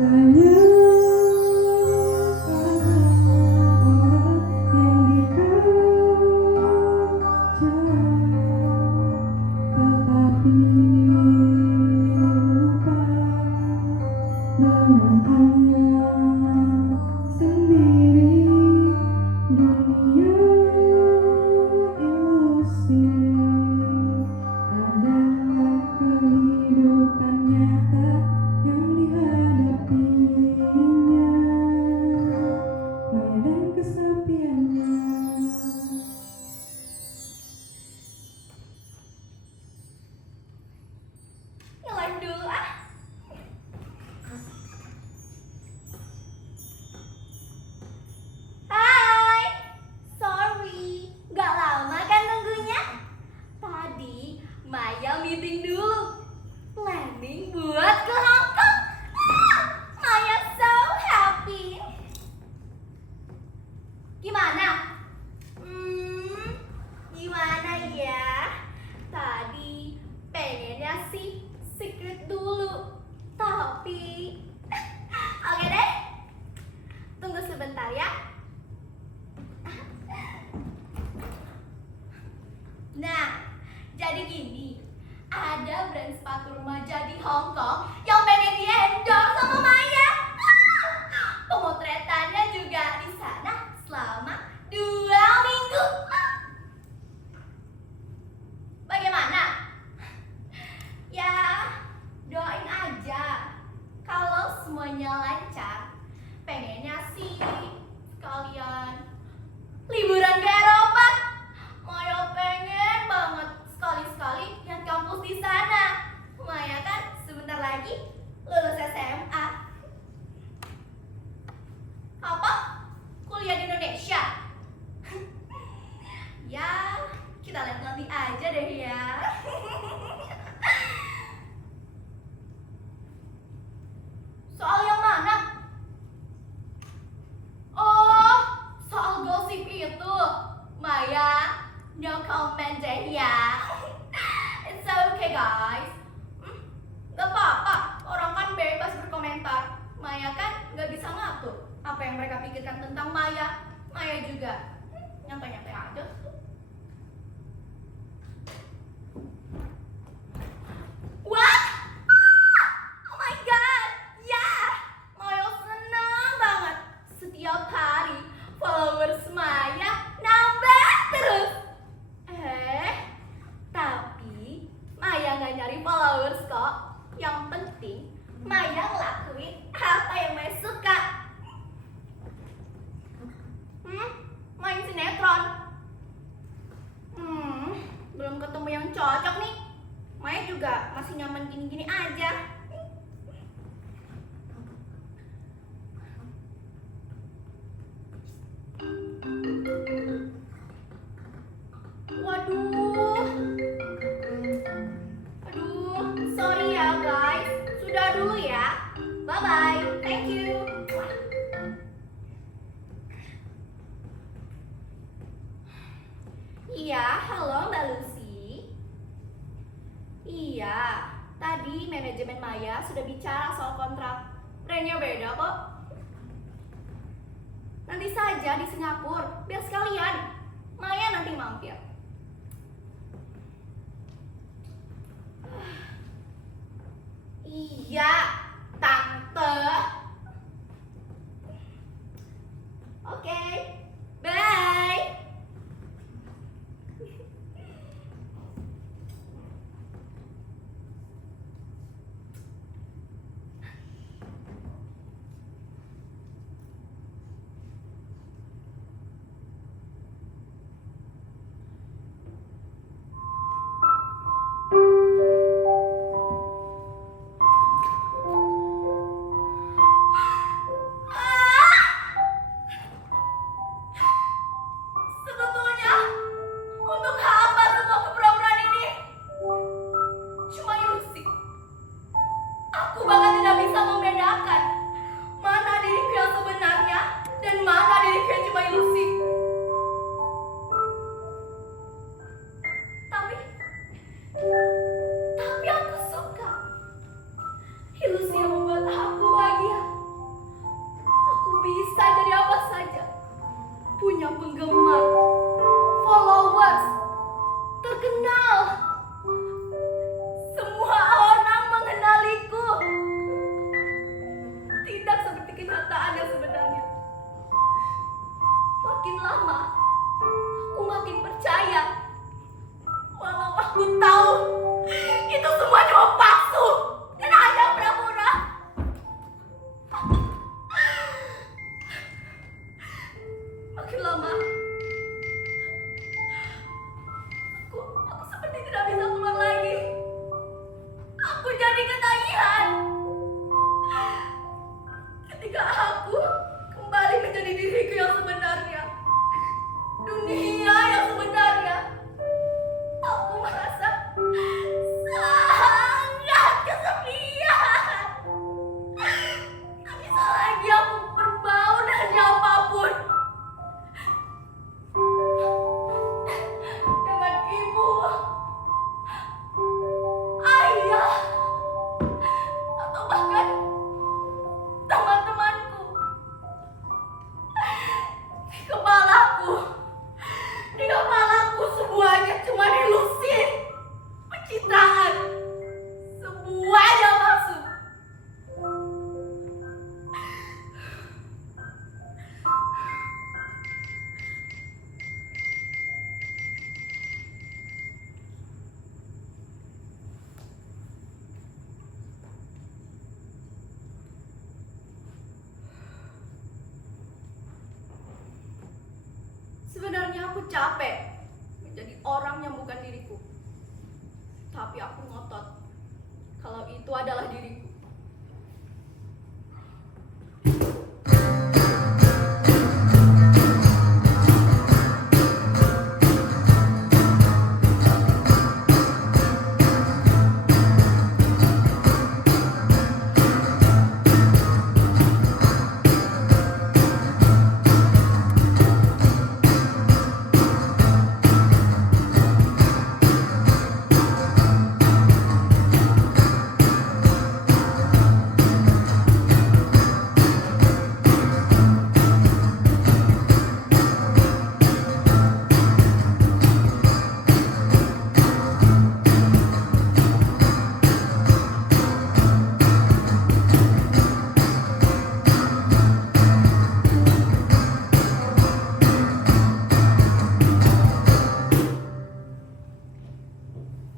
Hanya orang yang dikaca, tetapi lupa dengan Allah sendiri. Dunia ilusi adalah kehidupan nyata yang dihadapinya, medan kesepiannya. Ngelan dulu ah. Hai, sorry, gak lama kan nunggunya? Tadi Maya meeting dulu, planning buat ke Hong Kong. Maya so happy. Gimana? Gimana ya? Tadi pengennya sih secret dulu, tapi oke deh. Tunggu sebentar ya. Nah, jadi gini, ada brand sepatu remaja di Hong Kong yang pengen di-endorse sama Maya. Pemotretannya juga di sana selama 2 minggu. Bagaimana? Ya, doain aja. Kalau semuanya lancar, pengennya sih sekalian liburan ke Eropa. Maya pengen banget sekali-sekali lihat kampus di sana. Maya kan sebentar lagi lulus SMA. Apa? Kuliah di Indonesia? Ya, kita lihat nanti aja deh ya. Soal yang mana? Oh, soal gosip itu. Maya, no comment deh ya. It's okay guys. Gak apa-apa, orang kan bebas berkomentar. Maya kan gak bisa ngatur apa yang mereka pikirkan tentang Maya. Maya juga nyantai-nyantai aja. What? Oh my god, ya, Maya seneng banget. Setiap hari followers Maya nambah terus. Tapi Maya gak nyari followers kok. Yang penting Maya ngelakuin apa yang Maya suka. Main sinetron. Belum ketemu yang cocok nih. Maya juga masih nyaman gini-gini aja. Waduh. Aduh, sorry ya guys. Sudah dulu ya. Bye-bye. Thank you. Iya, halo Mbak Lucy. Iya, tadi manajemen Maya sudah bicara soal kontrak. Brandnya beda kok. Nanti saja di Singapura, biar sekalian Maya nanti mampir. Iya, Tante. Oke, bye. penggemar, followers, terkenal. Semua orang mengenaliku. Tidak seperti kenyataan yang sebenarnya. Makin lama, aku makin percaya. Walau aku tahu itu semua cuma palsu dan hanya pura-pura. Makin lama, aku seperti tidak bisa keluar lagi. Aku jadi ketagihan. Ketika aku kembali menjadi diriku yang sebenarnya, dunia yang sebenarnya, aku merasa sangat kesepian. Tak bisa lagi aku berbaur dengan siapapun. Dengan ibu, ayah, atau bahkan teman-temanku. Di kepalaku semuanya cuma ilusi, pencitraan, semuanya palsu. Sebenarnya aku capek menjadi orang yang bukan diriku. Tapi aku ngotot kalau itu adalah diriku.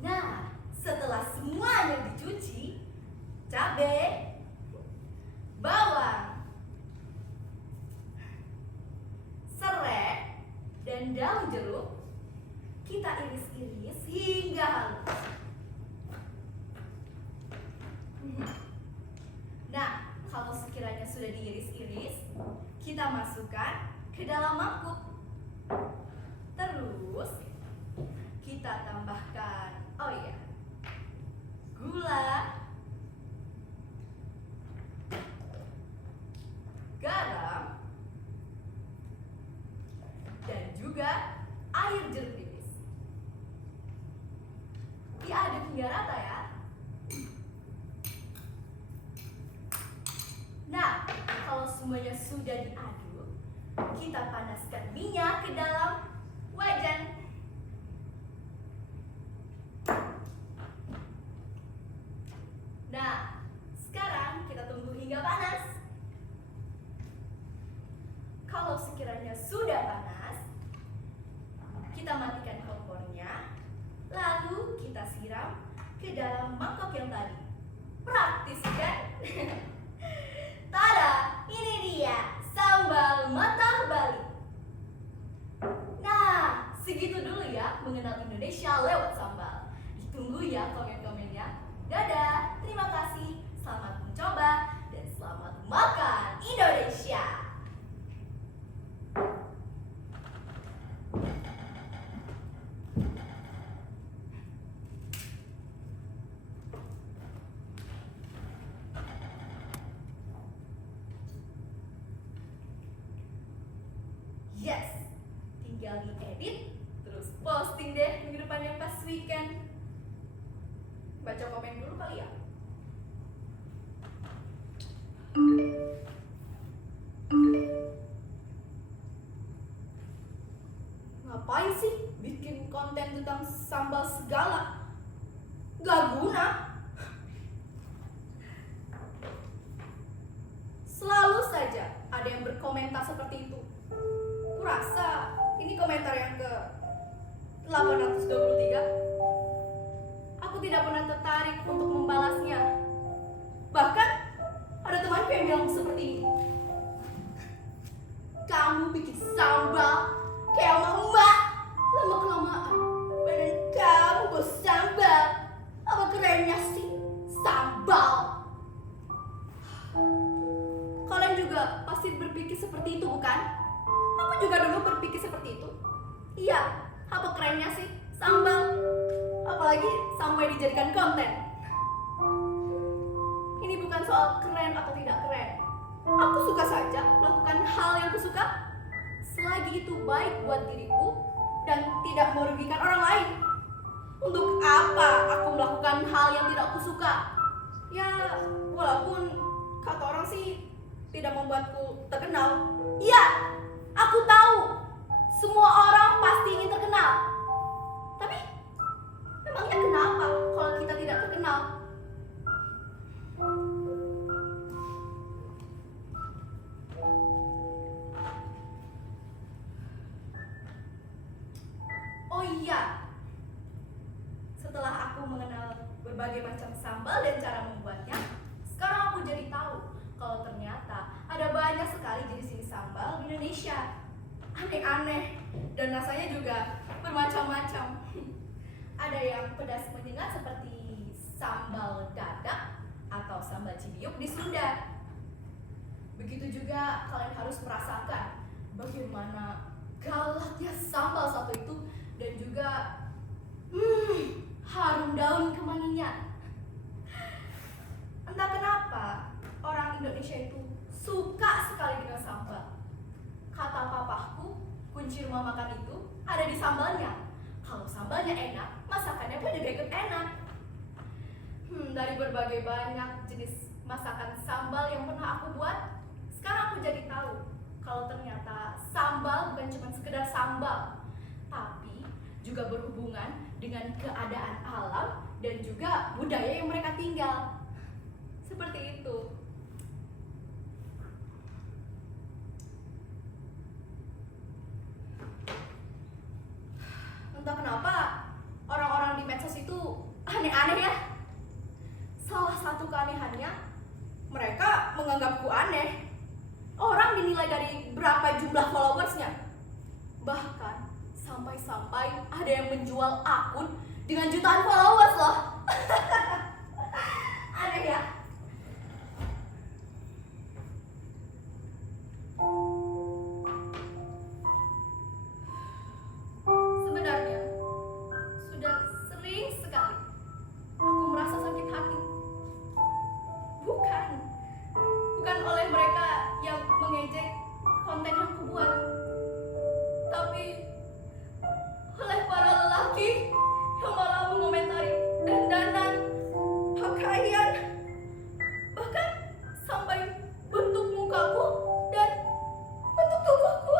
Nah, setelah semuanya dicuci, cabai, bawang, serai, dan daun jeruk kita iris-iris hingga halus. Nah, kalau sekiranya sudah diiris-iris, kita masukkan ke dalam mangkuk. Terus kita tambahkan, gula, garam, dan juga air jeruk nipis. Diaduk hingga rata ya. Nah, kalau semuanya sudah diaduk, kita panaskan minyak ke dalam wajan. Nah, sekarang kita tunggu hingga panas. Kalau sekiranya sudah panas, kita matikan kompornya, lalu kita siram ke dalam mangkok yang tadi. Praktis kan? Tada, ini dia sambal mata Bali. Nah, segitu dulu ya mengenal Indonesia lewat sambal. Ditunggu ya komen-komennya. Dadah, terima kasih, selamat mencoba, dan selamat makan Indonesia. Yes, tinggal diedit, terus posting deh minggu depannya pas weekend. Baca komen dulu kali ya. sambal segala. Gak guna. Selalu saja ada yang berkomentar seperti itu. Kurasa ini komentar yang ke 823. Aku tidak pernah tertarik untuk membalasnya. Bahkan ada temanku yang bilang seperti ini. Kamu bikin sambal kayak emak. Lama-kelamaan badan kamu bau sambal. Apa kerennya sih sambal? Kalian juga pasti berpikir seperti itu, bukan? Aku juga dulu berpikir seperti itu. Iya, apa kerennya sih sambal? Apalagi sampai dijadikan konten. Ini bukan soal keren atau tidak keren. Aku suka saja melakukan hal yang kusuka selagi itu baik buat diriku dan tidak merugikan orang lain. Untuk apa aku melakukan hal yang tidak kusuka? Ya, walaupun kata orang sih tidak membuatku terkenal. Iya, aku tahu semua orang pasti ingin terkenal. Tapi memangnya kenapa kalau kita tidak terkenal? Oh iya, setelah aku mengenal berbagai macam sambal dan cara membuatnya, sekarang aku jadi tahu kalau ternyata ada banyak sekali jenis sambal di Indonesia. Aneh-aneh dan rasanya juga bermacam-macam. Ada yang pedas menyengat seperti sambal dadak atau sambal cibiuk di Sunda. Begitu juga kalian harus merasakan bagaimana galaknya sambal satu itu dan juga harum daun kemanginya. Entah kenapa orang Indonesia itu suka sekali dengan sambal. Kata papahku, kunci rumah makan itu ada di sambalnya. Kalau sambalnya enak, masakannya pun juga ikut enak. Dari berbagai banyak jenis masakan sambal yang pernah aku buat, sekarang aku jadi tahu kalau ternyata sambal bukan cuma sekedar sambal, tapi juga berhubungan dengan keadaan alam dan juga budaya yang mereka tinggal. Seperti itu. Entah kenapa orang-orang di medsos itu aneh-aneh ya. Salah satu keanehannya, mereka menganggapku aneh. Orang dinilai dari berapa jumlah followersnya. Bahkan sampai-sampai ada yang menjual akun dengan jutaan followers loh. Aneh ya. Sebenarnya sudah sering sekali aku merasa sakit hati. Bukan oleh mereka yang mengejek konten yang aku buat, tapi oleh para lelaki yang malah mengomentari dandanan, pakaian, bahkan sampai bentuk mukaku dan bentuk tubuhku.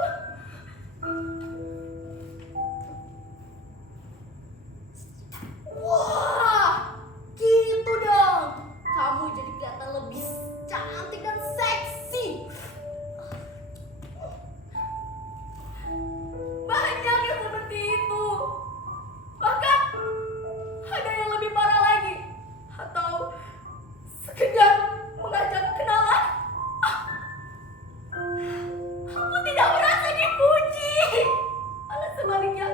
Wah, gitu dong. Kamu jadi kelihatan lebih cantik dan seksi. Banyak yang seperti itu. Bahkan ada yang lebih parah lagi. Atau sekedar mengajak kenalan. Aku tidak merasa dipuji. Malah sebaliknya,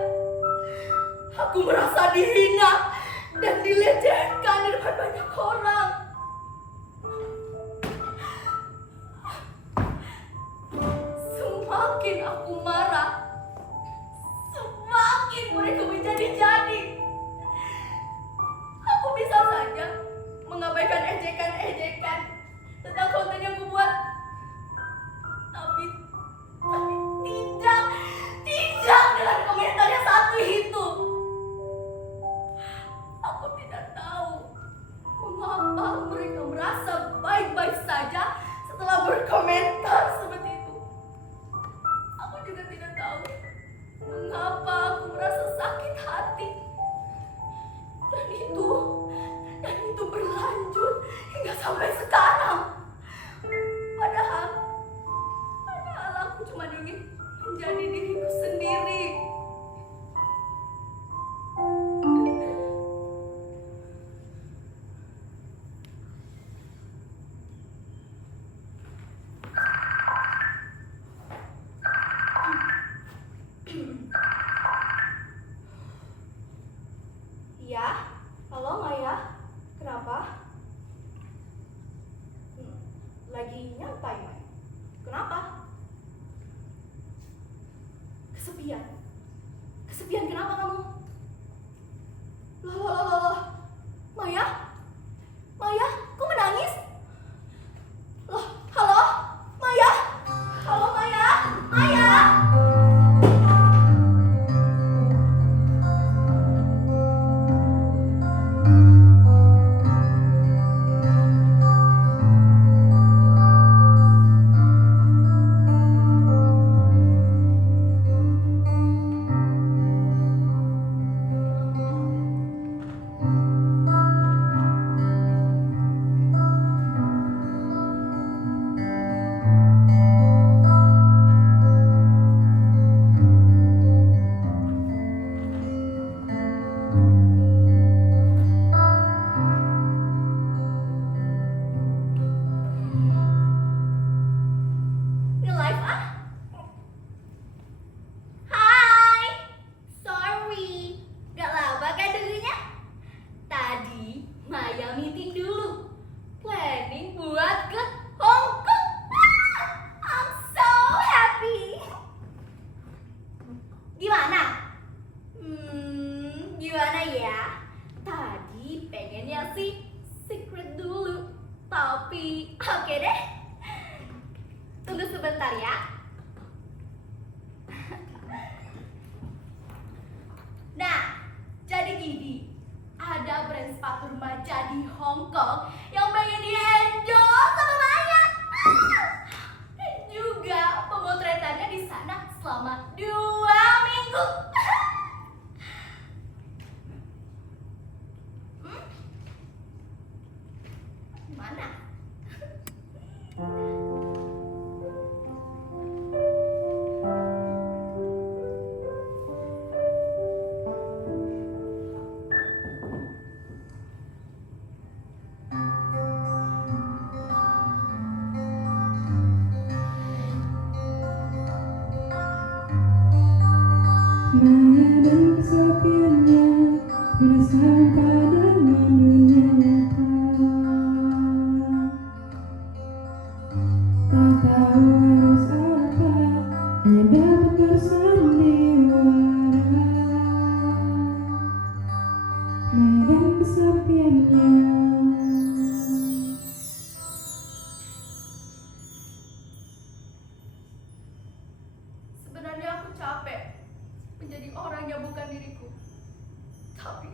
aku merasa dihina dan dilecehkan di depan banyak orang. Semakin aku marah, semakin mereka menjadi-jadi. Aku bisa saja mengabaikan ejekan-ejekan tentang konten yang kubuat. Tapi tidak dengan komentar yang satu itu. Aku tidak tahu mengapa mereka merasa baik-baik saja setelah berkomentar seperti itu. Aku juga tidak tahu mengapa aku merasa sakit hati Ya, halo Maya. Kenapa? Lagi nyantai, Maya. Kenapa? Kesepian. Kesepian kenapa kamu? Loh. Maya? Maya, kok menangis? Loh, halo? Maya? Halo Maya? Maya? Ini live ah? Hai, sorry, gak lama kan dengernya? Tadi Maya meeting dulu, planning buat ke Hong Kong. I'm so happy. Gimana? Gimana ya? Tadi pengennya sih secret dulu, tapi oke deh. Tunggu sebentar ya. Nah, jadi gini, ada brand sepatu remaja di Hong Kong yang pengen di-endorse sama Maya. Dan juga pemotretannya di sana selama 2 minggu. Mana? Maya dan kesepiannya perasaan pada dunia nyata. Tak tahu harus apa, hanya dapat bersandiwara. Maya dan kesepiannya. Sebenarnya aku capek menjadi orang yang bukan diriku. Tapi